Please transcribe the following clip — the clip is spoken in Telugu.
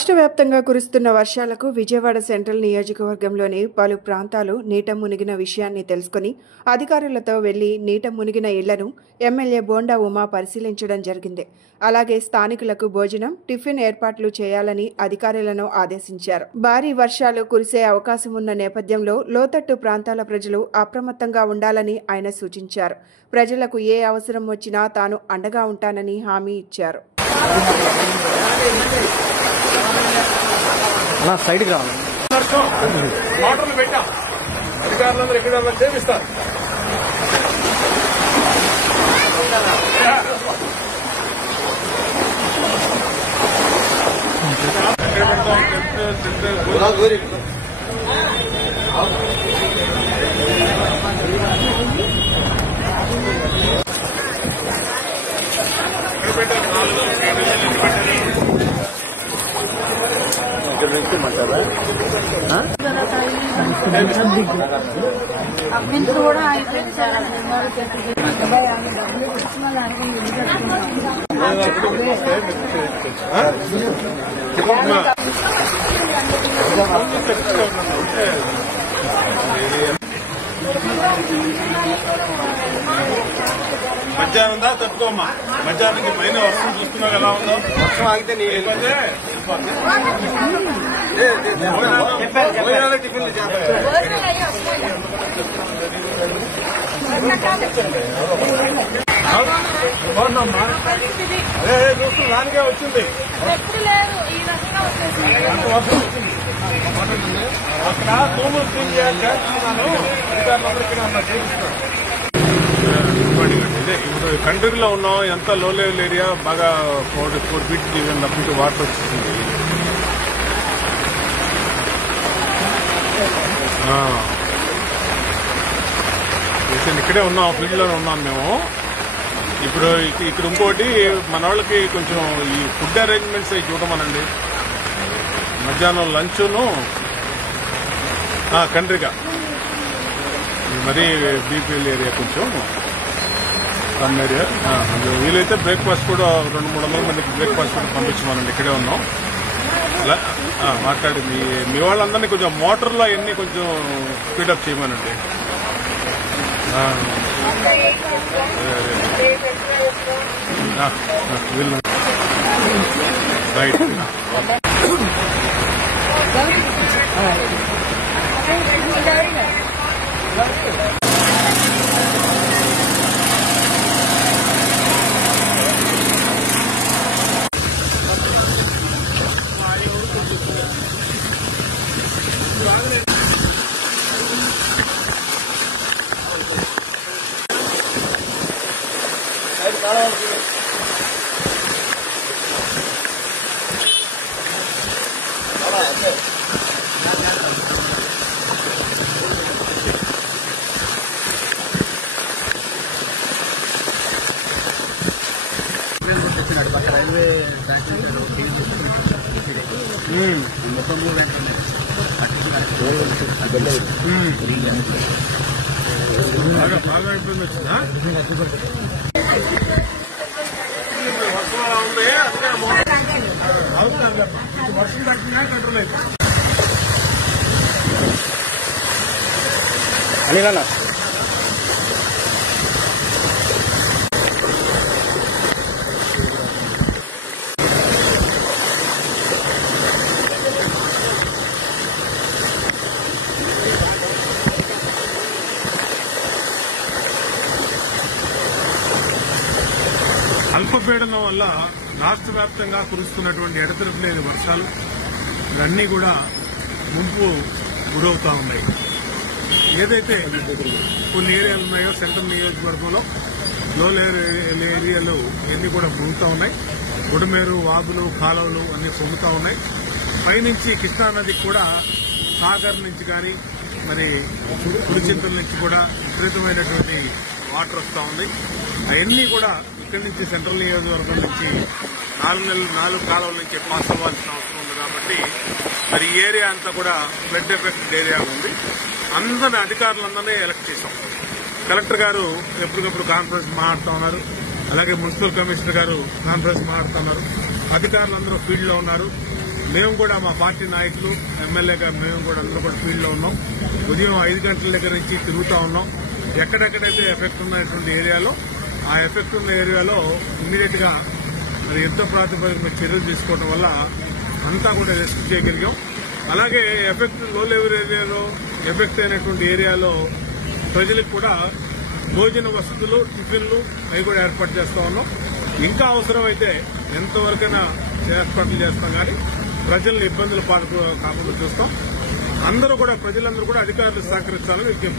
రాష్ట్ర వ్యాప్తంగా కురుస్తున్న వర్షాలకు విజయవాడ సెంట్రల్ నియోజకవర్గంలోని పలు ప్రాంతాలు నీట మునిగిన విషయాన్ని తెలుసుకుని అధికారులతో వెళ్లి నీట మునిగిన ఇళ్లను ఎమ్మెల్యే బోండా ఉమా పరిశీలించడం జరిగింది. అలాగే స్థానికులకు భోజనం, టిఫిన్ ఏర్పాట్లు చేయాలని అధికారులను ఆదేశించారు. భారీ వర్షాలు కురిసే అవకాశం ఉన్న నేపథ్యంలో లోతట్టు ప్రాంతాల ప్రజలు అప్రమత్తంగా ఉండాలని ఆయన సూచించారు. ప్రజలకు ఏ అవసరం వచ్చినా తాను అండగా ఉంటానని హామీ ఇచ్చారు. సైడ్కి రావాలి. మోటార్లు పెట్టాం, అధికారులందరూ ఎక్కడ చేపిస్తారు. కూడా అయిపోయింది సార్. మధ్యాహ్నం దా తట్టుకోమ్మా. మధ్యాహ్నానికి పైన వర్షం చూస్తున్నావు ఎలా ఉందో. వర్షం ఆగితే నీ టిఫిన్లు అదే చూస్తూ దానికే వచ్చింది. అక్కడ తూములు క్లీన్ చేస్తున్నాను, అధికారులందరూ ఇక్కడ ఉన్నా చేపిస్తున్నాను. ఇదే ఇప్పుడు కంట్రీలో ఉన్నాం, ఎంత లో లెవెల్ ఏరియా, బాగా 4 feet నప్పింటి వాటర్ వచ్చింది. ఇక్కడే ఉన్నాం, ఫీల్డ్ లోనే ఉన్నాం మేము. ఇప్పుడు ఇక్కడ ఇంకోటి మన వాళ్ళకి కొంచెం ఈ ఫుడ్ అరేంజ్మెంట్స్ అవి చూడమనండి. మధ్యాహ్నం లంచ్ను కంట్రీగా మరీ బీపీఎల్ ఏరియా కొంచెం సమ్ ఏరియా వీలైతే బ్రేక్ఫాస్ట్ కూడా 200-300 మందికి బ్రేక్ఫాస్ట్ కూడా పంపించమనండి. ఇక్కడే ఉన్నాం. మాట్లాడి మీ వాళ్ళందరినీ కొంచెం మోటార్లో అవన్నీ కొంచెం స్పీడప్ చేయమనండి. వీళ్ళు రైట్. రైల్వే బాగా ఇబ్బంది వచ్చిందా? వర్షం తగ్గినా కంట్రోల్ అయిపోయింది. అనిలన్నా అల్పపీడనం వల్ల రాష్ట్ర వ్యాప్తంగా కురుస్తున్నటువంటి ఎడతెరపు లేని వర్షాలు ఇవన్నీ కూడా ముంపు గురవుతా ఉన్నాయి. ఏదైతే కొన్ని ఏరియాలు ఉన్నాయో సెంట్రల్ నియోజకవర్గంలో లో లెవెల్ ఏరియాలు ఇవన్నీ కూడా పొంగుతూ ఉన్నాయి. గుడమేరు, వాగులు, కాలువలు అన్ని పొంగుతూ ఉన్నాయి. పైనుంచి కృష్ణానదికి కూడా సాగర్ నుంచి కానీ మరి కుడిచింతల నుంచి కూడా విపరీతమైనటువంటి వాటర్ వస్తూ ఉంది. అవన్నీ కూడా ఇక్కడి నుంచి సెంట్రల్ నియోజకవర్గం నుంచి 4 కాలువల నుంచి పాస్ అవ్వాల్సిన అవసరం ఉంది. కాబట్టి మరి ఈ ఏరియా అంతా కూడా ఫ్లడ్ ఎఫెక్టెడ్ ఏరియా ఉంది. అందరినీ అధికారులందరినీ ఎలక్ట్ చేశాం. కలెక్టర్ గారు ఎప్పటికప్పుడు కాన్ఫరెన్స్ మాట్లాడుతూ ఉన్నారు. అలాగే మున్సిపల్ కమిషనర్ గారు కాన్ఫరెన్స్ మాట్లాడుతున్నారు. అధికారులందరూ ఫీల్డ్ లో ఉన్నారు. మేము కూడా మా పార్టీ నాయకులు ఎమ్మెల్యేగా మేము కూడా అందరూ కూడా ఫీల్డ్ లో ఉన్నాం. ఉదయం 5 గంటల దగ్గర నుంచి తిరుగుతా ఉన్నాం. ఎక్కడెక్కడైతే ఎఫెక్ట్ ఉన్నటువంటి ఏరియాలో ఆ ఎఫెక్ట్ ఉన్న ఏరియాలో ఇమ్మీడియట్ గా మరి యుద్ధ ప్రాతిపదికన చర్యలు తీసుకోవడం వల్ల అంతా కూడా రెస్క్యూ చేయగలిగాం. అలాగే ఎఫెక్ట్ లో లెవెల్ ఏరియాలో ఎఫెక్ట్ అయినటువంటి ఏరియాలో ప్రజలకు కూడా భోజన వసతులు, టిఫిన్లు అవి కూడా ఏర్పాటు చేస్తా ఉన్నాం. ఇంకా అవసరమైతే ఎంతవరకైనా ఏర్పాట్లు చేస్తాం, కానీ ప్రజలను ఇబ్బందులు కాకుండా చూస్తాం. అందరూ కూడా ప్రజలందరూ కూడా అధికారులు సహకరించాలని విజ్ఞప్తి